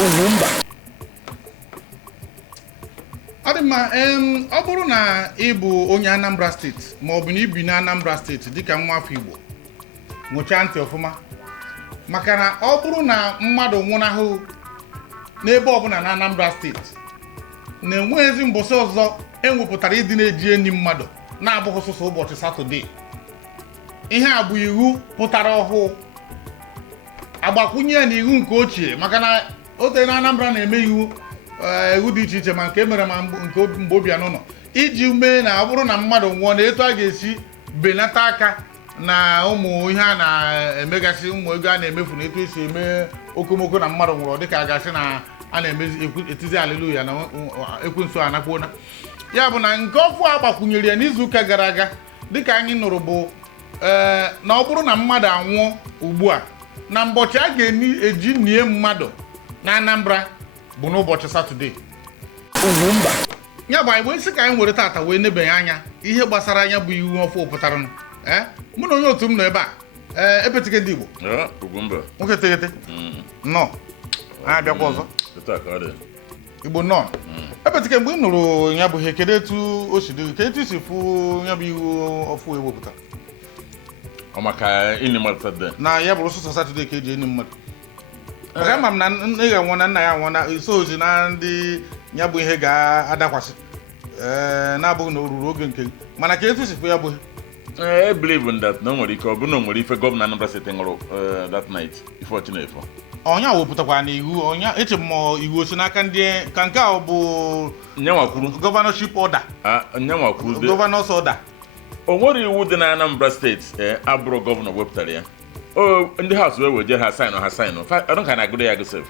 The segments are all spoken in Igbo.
UGWUMBA. Adịma ọ bụrụ na ị bụ onye Anambra steeti ma ọ bụ na ibi na Anambra steeti dịka nwa afọ Igbo nwụchaa ntị ọfụma maka na ọ bụrụ na mmadụ nwụnahụ n'ebe ọbụla na Anambra steeti na-enweghịzi mbọsị ọzọ enwepụtara ịdị na-eji enyi mmadụ na-abụghị sọsọ ụbọchị Satọde. Ihe a bụ iwu pụtara ọhụụ agbakwunye ya na iwu nke ochie maka na ote na Anambra na-eme iwu dị iche iche ma nke emere ma nke mgbe Obianọ nọ iji mee na ọ bụrụ na mmadụ nwụọ na etu a ga-esi benata aka na ụmụ ihe a na-emegasị ụmụ ego a na-emefu na etu esi eme okomoko na mmadụ nwụrụ dịka a gasị na a na-emezi etizi aleluya na ekwensu anakwuona. Ya bụ na nke ọfụ a gbakwunyere ya n'izuụka gara aga dịka anyị nụrụ bụ na ọ bụrụ na mmadụ anwụọ ugbu a na mbọchị a ga-eji nie mmadụ na Anambra bụ n'ụbọchị Satọde. UGWUMBA. Ya bụ anyị isi ka anyị were tata wee nebanye anya ihe gbasara anya bụ iwu ọfụ pụtara mụ na onye otu m nọ ebe a epetike ndị Igbo nwoke teghete nọ abịakwa ọzọ Igbo nọ epetike mgbe ị nụrụ ya bụ ihe kedu etu o si dị ka etu isi fụ ya bụ iwu ọfụ ewepụta maka ịnị mmadụ Satọde na ya bụrụ sọsọ Satọde ka eji enyi mmadụ maka ama m na nne ya nwụọ na nna ya nwụọ na iso ozi na ndị ya bụ ihe ga-adakwasị na-abụghị na o ruru oge nke mana ka etu isi fụ ya bụ I believe in that na o nwere ike ọ bụ na o nwere ife gọvanọ Anambra steeti ṅụrụ that night ife ọchị na-efo ọnya wepụtakwara na iwu ọnya eche m iwu osi n'aka ndị ka nke a bụ nyanwakwuru gọvanọship ọda nyanwakwuru gọvanọs ọda o nwere iwu dị na Anambra steeti abụrụ gọvanọ wepụtara ya ndị haus wee weje ha saịnụ ọdụ ka na-agụdo ya gosef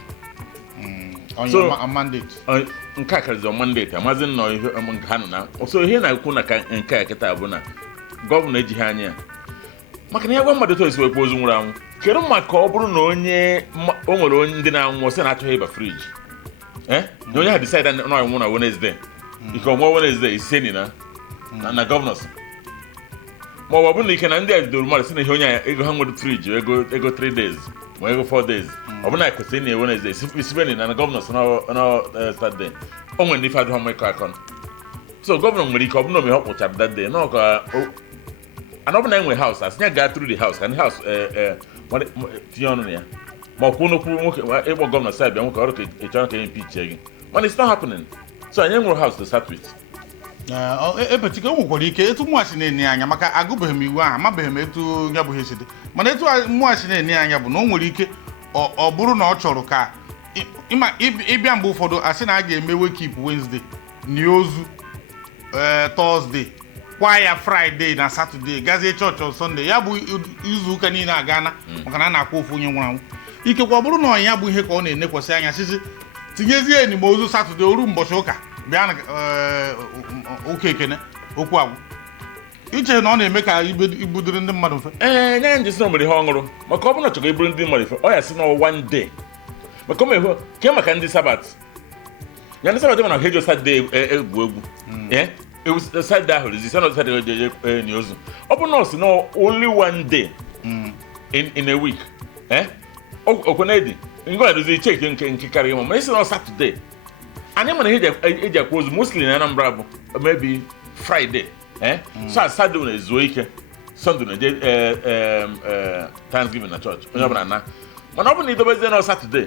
nke a karịzị mandate amazi nnọọ ihe nke ha nọ na so ihe na-ekwu na ka nke a kịta bụ na gọvanọ ejighị anya ya maka na ya gwa mmadụ to esi wekwa ozu nwụrụ anwụ kedu maka ọ bụrụ na o nwere onye ndị na-anwụ sị na-achọghị ịba friji na onye ha decide na ọ nwụ na Wednesday ike ọnwa Wednesday iseni na gọvanọs ma ọ bụ na ike na ndị a bidoro mmadụ sị na ihe onye ego ha nwere friji ego 3 days ma ego 4 days ọ bụ na kwesịrị na Wednesday isibeni na gọvanọs na Saturday o nwere ndị ife adịghị mma ịkọ akọ so gọvanọ nwere ike ọ bụ na ome ha kpụchara that day na ọka ana ọ bụ na enwe haus asị ya gaa through the house ka ndị haus tinye ọnụ na ya ma ọ kwụ n'okwu nwoke ịkpọ gọvanọ si abịa nwoke ọrụ ka ị chọrọ ka impeach gị mana it's not happening so anyị nwere house to start with. Epetike o nwekwara ike etu mụachi na-enye anya maka agụbeghị m iwu ahụ amabeghị m etu ya bụ ihe si dị mana etu mụachi na-enye anya bụ na o nwere ike ọ bụrụ na ọ chọrọ ka ịbịa mgbe ụfọdụ asị na a ga-eme wake up Wednesday nie ozu Thursday kwa ya Friday na Saturday gazie chọọchị Sunday ya bụ izu ụka niile agana maka na a na-akwa ofu onye nwụrụ anwụ ikekwa ọ bụrụ na ya bụ ihe ka ọ na-enekwasị anya sisi tinyezie enyi ma ozu Saturday oru mbọchị ụka bịa ụka ekene okwu agwụ iche na ọ na-eme ka ibudoro ndị mmadụ mfe nye ya njesi na omere ihe ọṅụrụ maka ọ bụrụ na chọrọ iburu ndị mmadụ mfe ọ ya si na one day maka o mehe ke maka ndị sabat ya ndị sabat mana ha eji Saturday egwu egwu Saturday ahụ rezi sana Saturday eje enyi ozu ọ bụ na ọ si na only one day in a week okwenedi ngwa dozi cheki nke karịa ma ma isi na Saturday anyị mana ihe eji akwa ozu mostly na Anambra bụ maybe Friday so Saturday na-ezuo ike Sunday na-eje Thanksgiving na church onye ọbụla na mana ọ bụ na idobezie na Saturday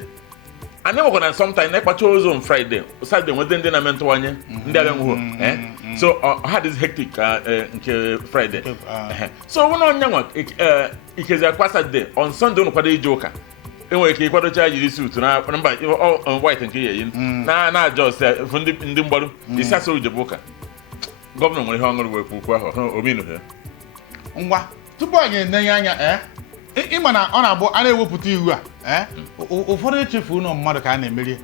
anyị nwekwa na sometime na-ekpacha ozu on Friday Saturday nwede ndị na-eme ntụwanye ndị abịa nwụhụ so ha dịzi hectic nke Friday so ọ bụ na onye nwa ikezi akwa Saturday on Sunday ụnụ kwado ije ụka enwere ike ịkwadocha yiri suit na mba white nke ya eyi na-aja ndị mgbaru isi asọ ujebe ụka gọvanọ nwere ihe ọṅụrụ wee kwukwu ahụ ominu ha ngwa tupu anyị enenye anya ịma na ọ na-abụ a na-ewepụta iwu a ụfọdụ echefu ụlọ mmadụ ka a na-emeri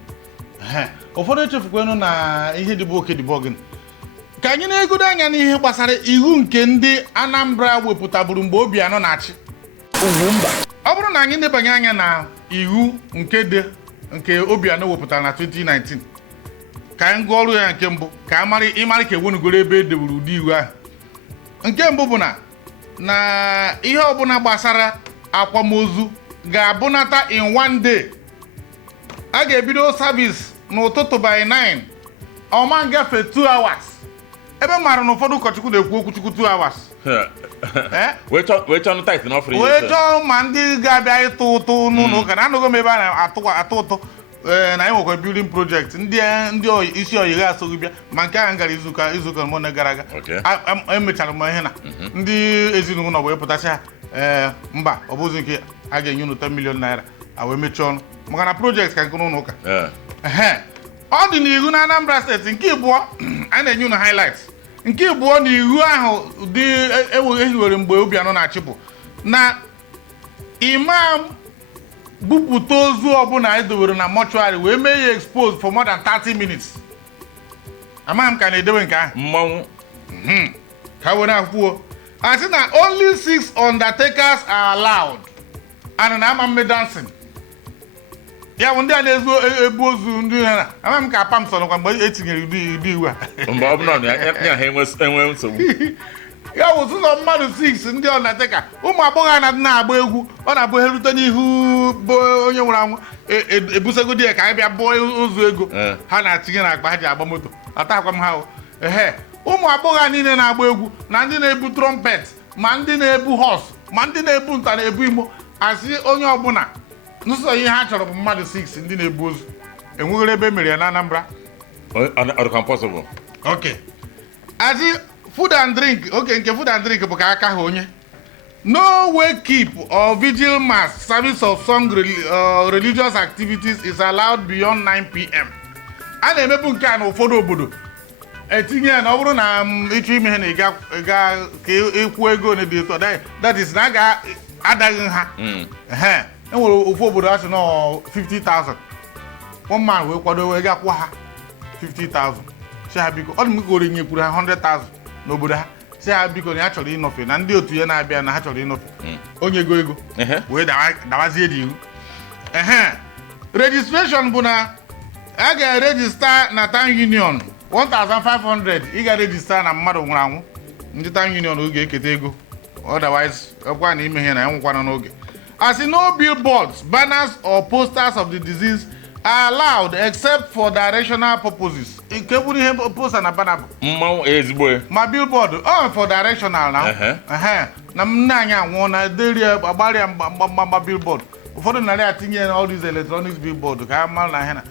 ụfọdụ echefukwenu na ihe dịbụ oke dịbụ gịnị ka anyị na-egodo anya n'ihe gbasara iwu nke ndị Anambra wepụtaburu mgbe Obianọ na-achị UGWUMBA. ọ bụrụ na anyị nebanye anya na iwu nke Obianọ wepụtara na 2019 ka anyị gụọ ọrụ ya nke mbụ ka ịmara ka ewenugoro ebe edewuru ụdị iwu ahụ nke mbụ bụ na ihe ọbụla gbasara akwamozu ga-abụnata in one day a ga-ebido service n'ụtụtụ by 9 ọma ngafe 2 hours ebe mara na ụfọdụ ụkọchukwu na-ekwu okwuchukwu 2 hours wee chọọ tight na ọfụrụ wee chọọ ma ndị ga-abịa ịtụ ụtụ n'ụlọ ụka na anụgo m ebe a na-atụ ụtụ na enwekwa building project ndị isi oyi ga asoghi bịa ma nke ahụ gara izuụka mone gara aga emechara m ihe na ndị ezinụlọ wee pụtasị ha mba ọ bụzi nke a ga-enye unu 10 million naira a wee mechie ọnụ maka na project ka nke n'ụlọ ụka ọ dị n'ihu na Anambra steeti nke ịbụọ a na-enye unu highlights nke ịbụọ n'ihu ahụ dị ehiwere mgbe Obianọ na-achị bụ na imam bupụta ozu ọbụla edowere na mortuary wee mee ya expose for more than 30 minutes amaghị m ka na-edewe nke ahụ mmanwụ ka were akwụkwọ a sị na only 6 undertakers are allowed and na ama mme dancing ya bụ ndị a na-ebu ozu ndị ha amaghị m ka apa m sọ nọkwa mgbe etinyere ụdị iwu a mgbe ọ bụla ya ha enwe nsogbu ya bụ ụzọ mmadụ 6 ndị undertaker ụmụ agbọghọ a na-agba egwu ọ na-abụ ha erute n'ihu onye nwụrụ anwụ ebusegodi ya ka anyị bịa bụọ ụzọ ego ha na-atinye na akpa ha ji agba moto atakwa m ha ụmụ agbọghọ niile na-agba egwu na ndị na-ebu trumpet ma ndị na-ebu horse ma ndị na-ebu nta na-ebu imo asị onye ọbụla n'ụzọ ihe ha chọrọ bụ mmadụ 6 ndị na-ebu ozu enweghịrị ebe emere ya na Anambra okay asị food and drink nke food and drink bụ ka aka ha onye no wake keep or vigil mass service of some religious activities is allowed beyond 9 p.m. a na-emebu nke a n'ụfọdụ obodo etinye ya na ọ bụrụ na ịchọ ime ihe na ịga ka ịkwụ ego na dị eto that is na a ga-adaghị ha enwere ofu obodo asị na 50,000 one man wee kwado wee ga kwụọ ha 50,000 si ha biko ọ dị m goro nyekwuru ha 100,000 n'obodo ha si ha biko na ya chọrọ ịnọfe na ndị otu ya na-abịa na ha chọrọ ịnọfe onye ego wee dawazie dị iwu registration bụ na a ga-erejista na town union 1,500 ị ga-erejista na mmadụ nwụrụ anwụ ndị town union oge eketa ego otherwise ọkwa na ime ihe na ya nwụkwana n'oge as in no billboards banners or posters of the disease are allowed except for directional purposes. Nke bụrụ ihe poster na banner bụ mmanwụ ezigbo ma billboard for directional na na nne anyị anwụọ na deri agbarịa mgbamgbamgba billboard ụfọdụ narị atinye na all these electronics billboard ka ha mara na ihe na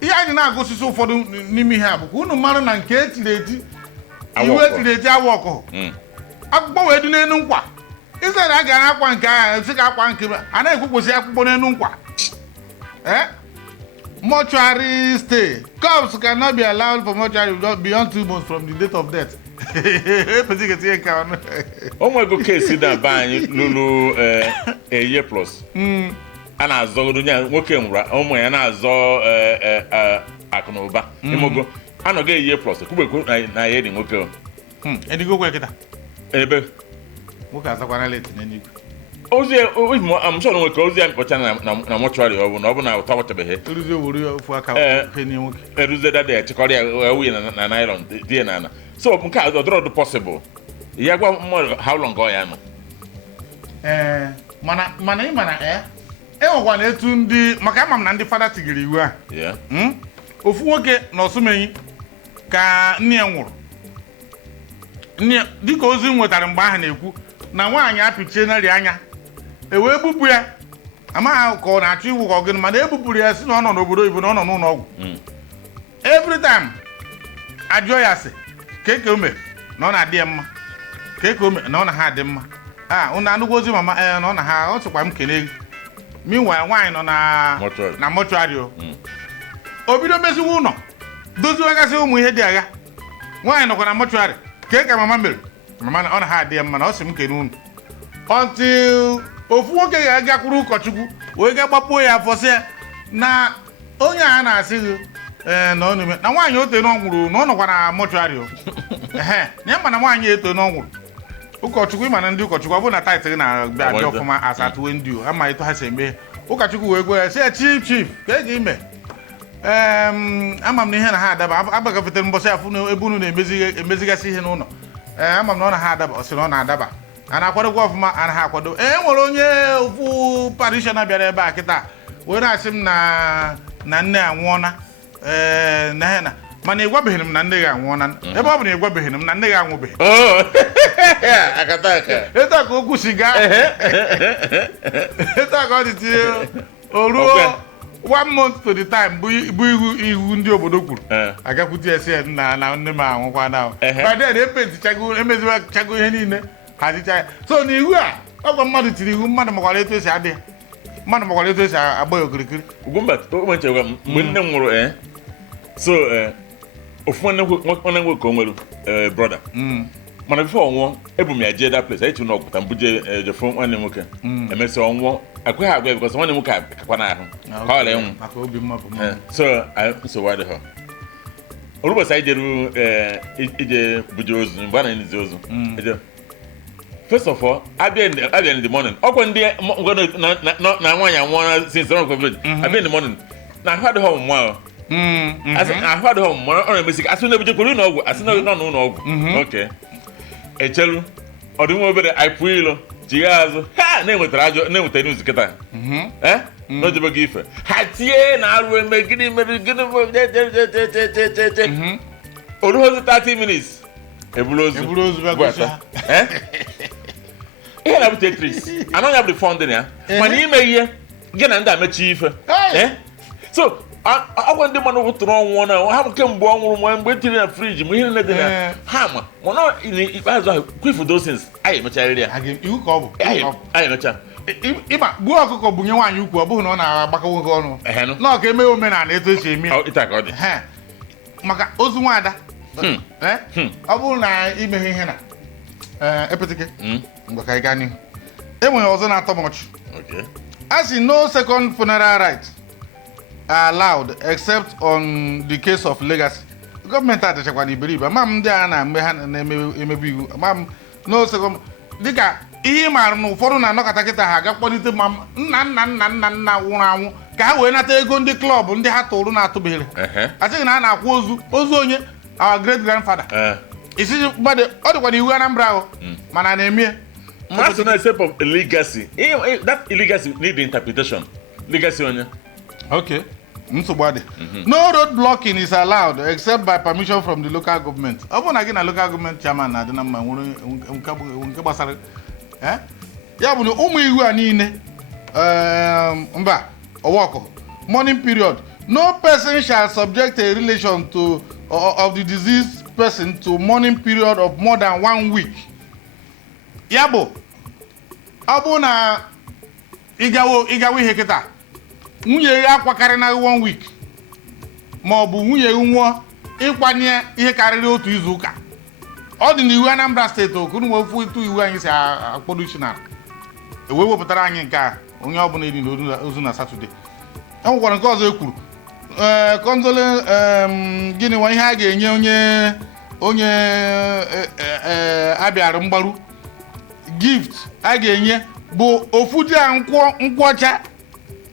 ihe anyị na-agụsisi ụfọdụ n'ime ihe a bụ ka unu mara na nke etiri eti iwu etiri eti awa ọkụkọ akpụkpọ wee dị n'elu nkwa ịzara a gara akwa nke ahụ esi ka akwa nke a na-ekwukwụsị akpụkpọ n'elu nkwa mortuary stay cops cannot be allowed for mortuary beyond 2 months from the date of death. O nwego kesi na be anyị lụrụ eye plus a na-azọ onye nwoke nwụrụ ụmụ ya na-azọ akụ na ụba imogo anọghị eye plus kwubekwu na ya dị nwoke edigokwe kịta ebe nwoke azakwana leti n'eluigwe ozi I'm sure nwoke ozi ya mpọcha na mortuary ọ bụ na ọ bụ na ụta watabeghị eruzie wuru ofu aka penye nwoke eruzie dada ya chịkọrọ ya wuye na nylon die na ana so nke a ọdụrọdụ possible ya gwa mmadụ how long ọ ya nọ mana ị mana enwekwa na etu ndị maka ama m na ndị fada tigiri iwu a ofu nwoke na Osumenyi ka nne ya nwụrụ dịka ozi m nwetara mgbe ahụ na-ekwu na nwaanyị apịchie narị anya ewee bupụ ya amaghị ka ọ na-achọ iwu ka ọ gịnị mana ebupụrụ ya si na ọ nọ n'obodo oyibo na ọ nọ n'ụlọ ọgwụ every time ajụọ ya sị ka eke ome na ọ na-adị ya mma ka eke ome na ọ na ha adị mma unu anụgwo ozi mama na ọ na ha ọ sịkwa m kene gị meanwhile nwaanyị nọ na mortuary o bido meziwe ụlọ doziwegasị ụmụ ihe dị agha nwaanyị nọkwa na mortuary ka eke mama mere mama ọ na ha adị ya mma na ọ sị m kene unu until ofu nwoke ga-agakwuru ụkọchukwu wee ga gbapụo ya afọ sị ya na onye a na-asị gị na ọ na-eme na nwaanyị ote na ọ nwụrụ na ọ nọkwa na mortuary ya ma na nwaanyị eto na ọ nwụrụ ụkọchukwu ịma na ndị ụkọchukwu ọ bụrụ na tait gị na-abịa ọfụma asatụwe ndị ama etu ha si eme ụkọchukwu wee gwa ya sị ya chief ka e ji ime ama m na ihe na ha adaba agbagafetere mbọsị afụ ebe unu na-emezigasị ihe n'ụlọ ama m na ọ na ha adaba ọ sị na ọ na-adaba a na-akwadokwa ọfụma a na ha akwado nwere onye ofu parishọna bịara ebe a kịta were asị m na nne anwụọna na mana ịgwabeghị m na nne gị anwụọna ebe ọ bụ na ịgwabeghị m na nne gị anwụbeghị etu a ka okwu si gaa etu a ka ọ dị tinye o ruo 1 month to the time bụ iwu ndị obodo kwuru agakwute esi na nne m anwụkwa na biden epentichago emezichago ihe niile hazicha ya so na iwu a ọgwa mmadụ tiri iwu mmadụ makwara etu esi adị ya mmadụ makwara etu esi agba ya okirikiri Ugwumba mgbe nne m nwụrụ so ofu nwanne nwoke o nwere brother mana before ọnwụọ ebu m ya jee that place anyị n'ọgwụ ta mbuje jefo nwanne nwoke emesịa ọnwụọ akweghị agwa because nwanne nwoke akakwa n'ahụ ka ọ lee nwụ so nsogbu adịghị orubọsị anyị jeru ije buje ozu mgbe a na-enizi ozu first of all abịa in the morning ọkwa ndị na nwaanyị anwụọ since ọ abịa in the morning na ahụ adịghị ọmụmụ ahụ ahụ adịghị ọmụmụ ọ na-emesi asị na ebujekwuru ụlọ ọgwụ asị na nọ n'ụlọ ọgwụ okay echelu ọdịnwa obere aịpụ ilo jigha azụ ha na-enweta news kịta n'ojebe gị ife ha tie na arụ eme gịnị mere gịnị oruhozi 30 minutes eburu ozu ihe na-abụte tris anaghị abụ fọndịn ya mana ime ihe gị na ndị amechi ife so agwa ndị mmadụ wụtụrụ ọnwụọ na ha kemgbe ọ nwụrụ ma mgbe tiri na friji ma ihe niile dị na ha ma mana ikpeazụ ahụ kwifu dosins anyị emecharịrị ya iwu ka ọ bụ anyị emecha ịma gbuo ọkụkọ bunye nwaanyị ukwu ọ bụghị na ọ na-agbakọ nwoke ọnụ na ọka eme omenala etu esi eme ya maka ozu nwaada ọ bụrụ na imeghe ihe na epetike mgbe ka anyị gaa n'ihu enwere ọzọ na-atọ m ọchị a sị no second funeral right are allowed except on the case of legacy. Gọọmenti adịchakwa n'iberibe ma m ndị a na mgbe ha na-emebi iwu ma m no second dịka ihe maara na ụfọdụ na-anọkọta kịta ha ga-akpọlite ma nna nwụrụ anwụ ka ha wee nata ego ndị klọb ndị ha tụrụ na-atụbeghịrị asịghị na ha na-akwụ ozu onye our great grandfather isi mmadụ ọ dịkwa n'iwu Anambra ahụ mana na-eme masị na step of legacy that legacy need interpretation legacy onye okay nsogbu adị no road blocking is allowed except by permission from the local government ọ bụrụ na gị na local government chairman na-adị na mma nwere nke gbasara ya bụ na ụmụ iwu a niile mba ọwọkụ morning period no person shall subject a relation to of the deceased person to mourning period of more than 1 week ya bụ ọ bụ na ịgawa ihe kịta nwunye ya akwakarị na 1 week ma ọ bụ nwunye nwụọ ịkwanye ihe karịrị otu izu ụka ọ dị n'iwu Anambra steeti okuru nwe ofu etu iwu anyị si akpọdo isi n'ala ewee wepụtara anyị nke a onye ọbụla eri na ozu na Satọde enwekwara nke ọzọ ekwuru kọnzole gịnị nwa ihe a ga-enye onye abịara mgbaru gift a ga-enye bụ ofu dị a nkwụ ọcha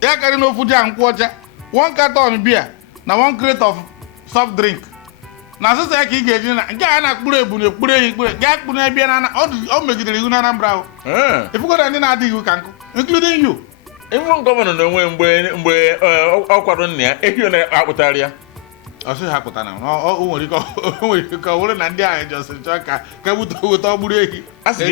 ya karị na ofu dị a nkwụ ọcha 1 carton beer na 1 crate of soft drink na asụsụ ya ka ị ga-eji na nke a na-akpụrụ ebu na ekpuru ehi ekpure gaa kpụrụ ebe na ọ megidere iwu na Anambra ahụ efugoda ndị na-adịghị iwu ka nkụ including you ịnwụ gọvanọ na onwe mgbe ọ kwado nna ya ehi na-akpụtara ya ọsị ha pụtara na o nwere ike ọ bụrụ na ndị ahụ jọsịrị chọọ ka weta ọgbụrụ ehi asị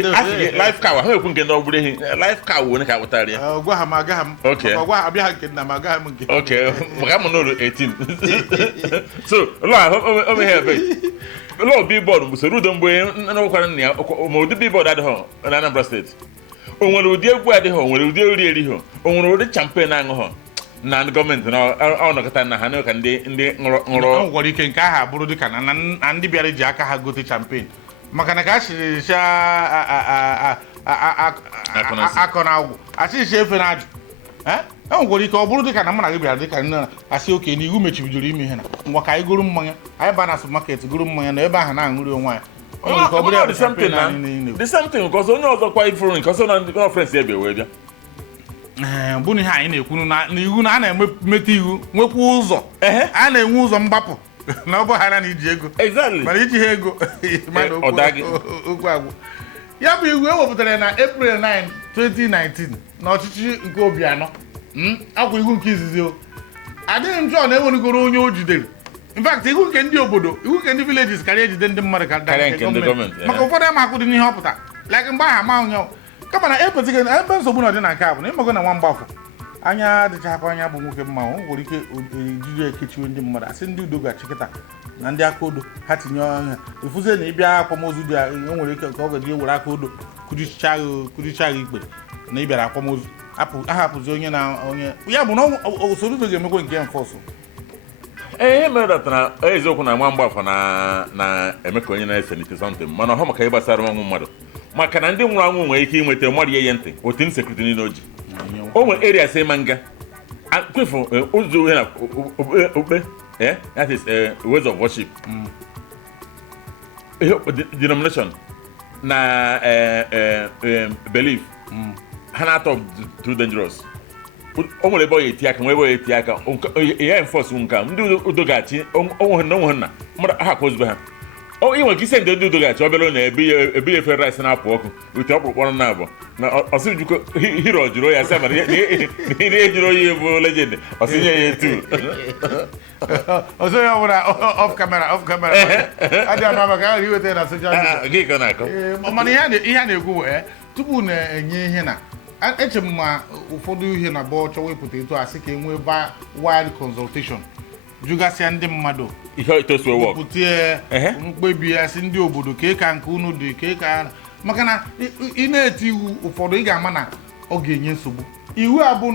life cow ha ekwu nke ndị ọgbụrụ ehi life cow wone ka akpụtara ya gwa ha ma agaghị m ọgwa ha abịaghị nke nna m agaghị m nke okay maka m n'ụlọ 18 so ụlọ ahụ o meghe ebe ụlọ billboard bụ Soludo mgbe nwekwara nna ya ma ụdị billboard adịghị na Anambra steeti o nwere ụdị egwu adịghị o nwere ụdị ori erighị o nwere ụdị champagne aṅụghị na gọọmenti na ọnọkọta na ha ka ndị ṅụrụ nwere ike nke ahụ abụrụ dịka na ndị bịara ji aka ha gote champagne maka na ka a chịrị akọ na agwụ achịcha efe na ajụ enwekwara ike ọ bụrụ dịka na mụ na gị bịara dịka nne asị oke na iwu mechibidoro ime ihe na ngwa ka anyị goro mmanya anyị baa na supermarket goro mmanya na ebe ahụ na-aṅụrị onwe ya the same thing because onye ọzọ kwa ifuru nke ọsọ na ndị conference ebe wee bịa bụ na ihe anyị na-ekwu n'iwu na a na-emeta iwu nwekwa ụzọ a na-enwe ụzọ mgbapụ na ọ bụ ghara na iji ego mana iji ha ego okwu agwụ ya bụ iwu ewepụtara na April 9, 2019 na ọchịchị nke Obianọ akwa ihu nke izizi o adịghị m chọọ na enwerugoro onye o jidere in fact ihu nke ndị obodo ihu nke ndị villages karịa ejide ndị mmadụ karịa nke gọọmenti maka ụfọdụ ama akwụ dị n'ihe ọpụta like mgbe ahụ ama ụnyaahụ kama na epetighị ebe nsogbu na ọdị na nke a bụ na ịmago na nwa mgbafọ anya adịchakwa anya bụ nwoke mma o nwere ike ejiji ekechiwe ndị mmadụ asị ndị udo ga-achịkịta na ndị aka odo ha tinye ọhịa efuzie na ịbịa akwamozu dị o nwere ike ka ọ gaji ewere aka odo kudicha gị ikpere na ịbịara akwamozu ahapụzi onye na onye ya bụ na Soludo ga-emekwa nke mfọsụ ihe mere datara eziokwu na nwa mgbafọ na-eme ka onye na-esenite something mana ọhụ maka ihe gbasara ọnwụ mmadụ maka na ndị nwụrụ anwụ nwere ike inweta mmadụ ihe ntị otu nsekuriti niile o ji o nwere area say manga kwefu ụzọ ihe na okpe that is ways of worship denomination na belief ha na-atọ too dangerous o nwere ebe ọ eti aka nwere ebe ọ eti aka ya enforce nka ndị udo ga-achị onwe nna mmadụ ahapụ ozugbo ha ị nwere ike ise ndị udo ga-achị obere na ebe ya efere rice na-apụ ọkụ ute ọkpụrụkpọrọ na abụọ na ọsịjuko hero jụrụ ya sị mara ihe ejiri onye bụ legend ọsịnye ya etu ọzọ ya ọbụla off camera adị ama maka ahụ iweta na social media mana ihe a na-ekwu bụ tupu na-enye ihe na eche m ma ụfọdụ ihe na bọọ chọwa ịpụta etu asị ka enwee wild consultation jụgasịa ndị mmadụ ihe itosu pụta mkpebi ya si ndị obodo ka nke unu dị ka maka na ị na-eti iwu ụfọdụ ị ga-ama na ọ ga-enye nsogbu iwu a bụ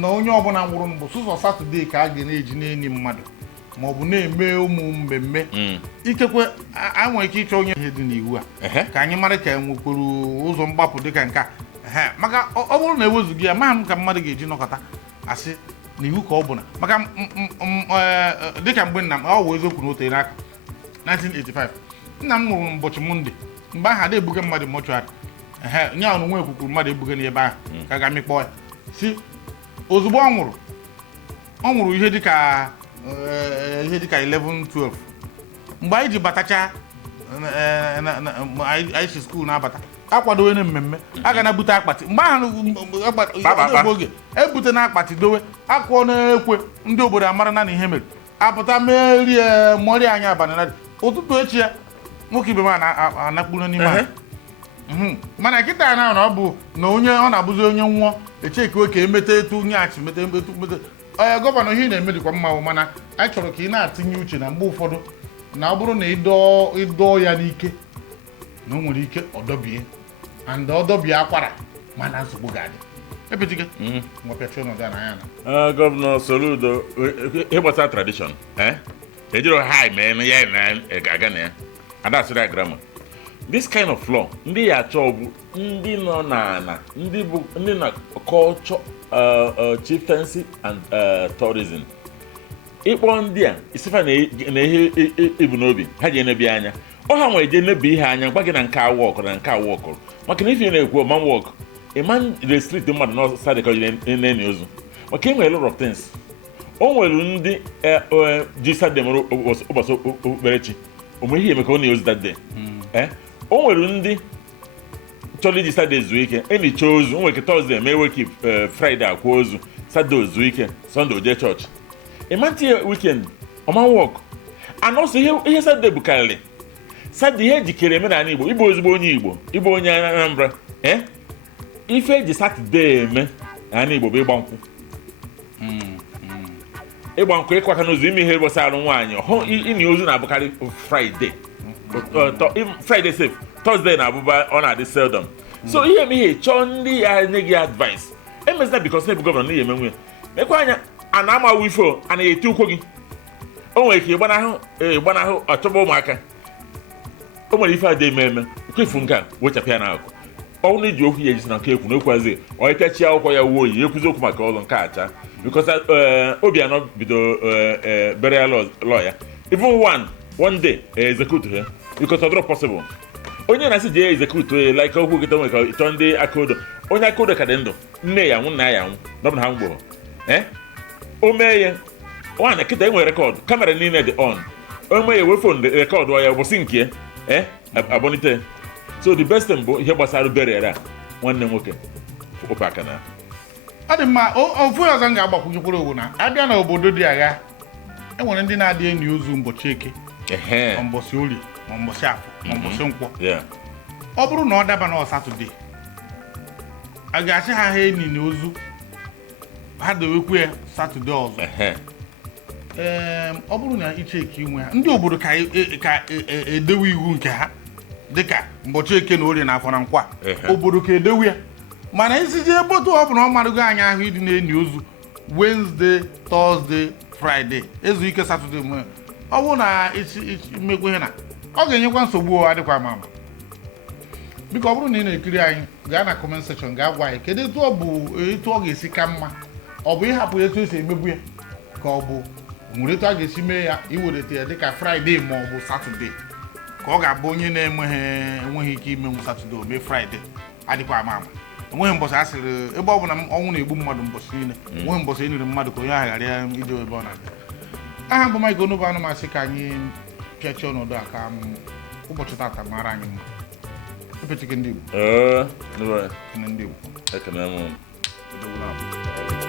na onye ọbụla nwụrụ mbụ sụsọ Satọde ka a ga na-eji n'enyi mmadụ ma ọ bụ na-eme ụmụ mmemme ikekwe a nwere ike ịchọ onye ihe dị n'iwu a ka anyị mara ka enwekwuru ụzọ mgbapụ dịka nke a maka ọ bụrụ na ewezughị ya maham ka mmadụ ga-eji nọkọta asị na iwu ka ọ bụ na maka dịka mgbe nna m ọ wụ eziokwu na o tere aka 1985 nna m nwụrụ ụbọchị Mọnde mgbe ahụ ada ebuga mmadụ mọchụarị nye ahụ nwe ekwukwuru mmadụ ebuga n'ebe ahụ ka ga mịkpọ ya si ozugbo ọ nwụrụ ihe dịka 11-12 mgbe anyị ji batacha anyị si skuul na-abata akwadowe na mmemme a ga na-bute akpati mgbe ahụ oge ebute na akpati dowe akụọ na-ekwe ndị obodo amara na ihe mere apụta merie mọrị anyị abalị na ụtụtụ echi ya nwoke ibe m anakpuru n'ime ahụ mana kịta na ọ bụ na onye ọ na-abụzi onye nwụọ echeke ka emeta etu nye achị meta onye gọvanọ ihe na-eme dịkwa mma mana anyị chọrọ ka ị na-atinye uche na mgbe ụfọdụ na ọ bụrụ na ịdọọ ya n'ike na o nwere ike ọdọbie and ọdọbie akwara mana nsogbu ga-adị epetike nwapịachi ọnọdụ a n'anya na gọvanọ Soludo ihe gbasara tradition ejiro ha mee ya ga-aga na ya adasịrị agrama this kind of law ndị ya achọ bụ ndị nọ n'ala ndị na culture chieftaincy and tourism ịkpọ ndị a isifa na ihe ibu n'obi ha ji enebi anya ọ ha nwere je enebi ihe anya gwa gị na nke awọkụ na nke awọkụ maka na ife na-ekwu ọma wọk ịma restrict mmadụ n'ọsọ dịka na-enye ozu maka e nwere lot of things o nwere ndị ji Saturday mere ụbọchị okpukperechi onwe ihe emeka ọ na-eozu that day o nwere ndị chọrọ iji Saturday zuo ike enyicha ozu o nwere ike Thursday ma eweki Friday akwa ozu Saturday zuo ike Sunday oje chọọchị ịmantị weekend ọma wọk and also ihe Saturday bukarịrị Saturday ihe ejikere eme n'ala Igbo ịbụ ozugbo onye Igbo ịbụ onye Anambra ife eji Saturday eme n'ala Igbo bụ ịgba nkwụ ịgba nkwụ ịkwa aka n'ụzọ ime ihe gbasara nwaanyị ịnị ozu na-abụkarị Friday safe Thursday na-abụba ọ na-adị seldom so ihe eme ihe chọọ ndị ya nye gị advice emezina because na-ebu gọvanọ n'ihi eme nwunye mekwa anya a na-ama ifo a na-eti ụkwụ gị o nwere ike ịgbanahụ ọchọba ụmụaka o nwere ife adị eme kwefu nke a wechapịa na akụ ọ na eji okwu ya ejisi na nke ekwu na okwazi ọ ịpịachi akwụkwọ ya wuo oyi ekwuzi okwu maka ọzọ nke acha because Obianọ bido burial law ya even one day execute ha because of possible onye na-asị jee execute like okwu kịta nwere ka ịchọ ndị akaodo onye akaodo ka dị ndụ nne ya nwụ nna ya nwụ nọbụ na ha mgboro o mee ya nwaanyị kịta enwere rekọdụ kamera niile dị on o mee ya wefon rekọdụ ya ụbọchị nke abọnite so the best thing bụ ihe gbasara burial a nwanne nwoke ụpụ aka na ọ dị mma ofu ọzọ m ga-agbakwunyekwuru owu na abịa na obodo dị agha enwere ndị na-adị enyi ozu mbọchị eke ma mbọsị orie ma mbọsị afọ ma mbọsị nkwọ ọ bụrụ na ọ daba na Satọde a ga-achị ha enyi na ozu ha dewekwa ya Satọde ọzọ ọ bụrụ na icheki inwe ha ndị obodo ka edewe iwu nke ha dịka mbọchị eke na orie na afọ na nkwa obodo ka edewe ya mana isiji ebe otu ọ bụ na ọ marụgo anyị ahụ ịdị na-enyi ozu Wednesday, Thursday, Friday ezu ike Satọde mgbe ọ bụrụ na mmekwa ihe na ọ ga-enyekwa nsogbu adịkwa ama biko ọ bụrụ na ị na-ekiri anyị gaa na comment section gaa gwa anyị kedu etu ọ ga-esi ka mma ọ bụ ịhapụ etu esi emebu ya ka ọ bụ nwere etu a ga-esi mee ya iwelata ya dịka Friday ma ọ bụ Satọde ka ọ ga-abụ onye na-enweghị ike imenwu Satọde o mee Friday adịkwa ama enweghị mbọsị asịrị ebe ọ bụ na ọnwụ na-egbu mmadụ mbọsị niile enweghị mbọsị enyere mmadụ ka onye ahụ ghara ya ije ebe ọ na-aga aha bụ Mike Onubu anụmasị ka anyị pịachie ọnọdụ a ka ụbọchị tata mara anyị mma epechike ndị Igbo ndị Igbo ekene m